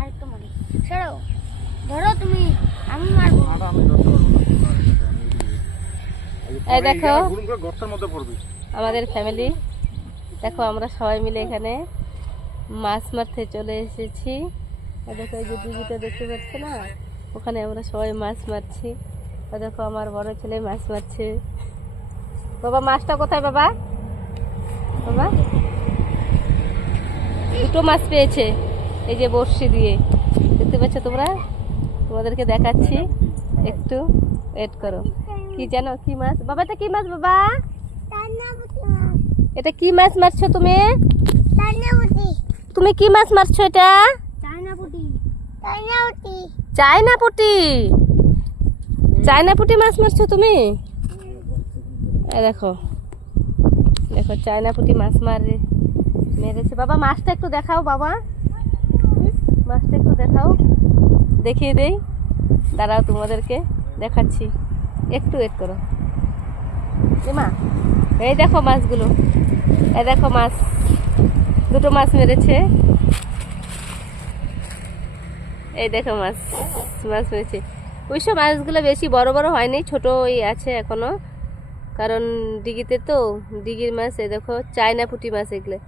আরেকটা মারি সরো ধরো তুমি আমি মারবো। আটা আমি ধরতে পারব না। এই দেখো, করে গর্তের মধ্যে পড়বি। আমাদের ফ্যামিলি দেখো আমরা সবাই মিলে এখানে মাছ মারতে চলে এসেছি। দেখো এই যে দিদিটা দেখতে পাচ্ছ না? ওখানে আমরা সবাই মাছ মারছি। দেখো আমার বড় ছেলে মাছ মারছে। বাবা মাছটা কোথায় বাবা? বাবা? দুটো মাছ পেয়েছে। এই যে বড়শি দিয়ে। দেখতে পাচ্ছ তোমরা? তোমাদেরকে দেখাচ্ছি। একটু ওয়েট করো। কি জানো, কি মাছ? বাবা, এটা কি মাছ বাবা? এটা কি মাছ মারছো তুমি? তুমি কি মাছ মারছো এটা? চায়না পুটি চায়না মাছ মারছো তুমি? দেখো। দেখো চায়না পুটি মাছ মারে মেরেছে। বাবা, মাছটা একটু দেখাও বাবা। মাছটা একটু দেখাও। দেখিয়ে দেই। দাঁড়াও তোমাদেরকে দেখাচ্ছি। একটু ওয়েট করো। মা, এই দেখো মাছগুলো। এই দেখো মাছ। দুটো মাছ মেরেছে। এই দেখো মাছ মাছ মেরেছে। ওইসব মাছগুলো বেশি বড় বড় হয়নি, ছোট ওই আছে এখনও। কারণ দিঘিতে তো দিঘির মাছ এই দেখো, চায়না পুঁটি মাছ এগুলো।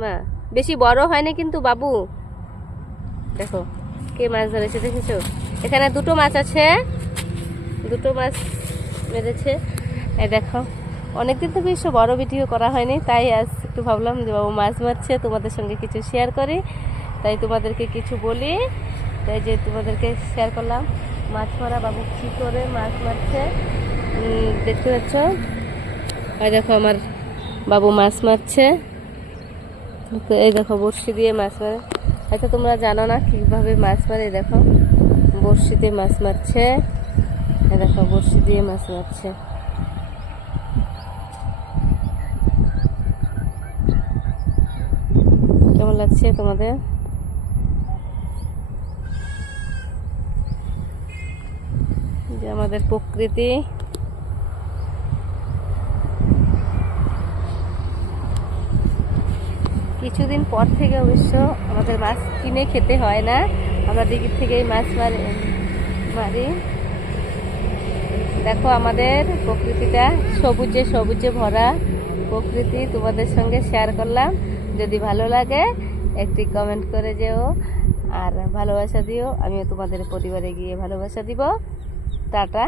মা, বেশি বড় হয়নি কিন্তু বাবু। দেখো, কে মাছ ধরেছে দেখেছ? এখানে দুটো মাছ আছে। দুটো মাছ মেরেছে। এই দেখো, অনেকদিন তো বেশ বড় ভিডিও করা হয়নি, তাই আজ একটু ভাবলাম যে বাবু মাছ মারছে, তোমাদের সঙ্গে কিছু শেয়ার করি। তাই তোমাদেরকে কিছু বলি। তাই যে তোমাদেরকে শেয়ার করলাম, মাছ মারা বাবু কী করে মাছ মারছে? দেখতে পাচ্ছ? এই দেখো, আমার বাবু মাছ মারছে। এই দেখো, বড়শি দিয়ে মাছ মারে। হয়তো তোমরা জানো না কীভাবে মাছ মারে? দেখো বড়শিতে মাছ মারছে। দেখো, বড়শি দিয়ে মাছ মারছে। কেমন লাগছে তোমাদের? যে আমাদের প্রকৃতি কিছুদিন পর থেকে অবশ্য আমাদের মাছ কিনে খেতে হয় না। আমরা দিঘির থেকেই মাছ মারি মারি। দেখো আমাদের প্রকৃতিটা সবুজে সবুজে ভরা প্রকৃতি, তোমাদের সঙ্গে শেয়ার করলাম। যদি ভালো লাগে, একটি কমেন্ট করে যেও। আর ভালোবাসা দিও, আমিও তোমাদের পরিবারে গিয়ে ভালোবাসা দিব। টাটা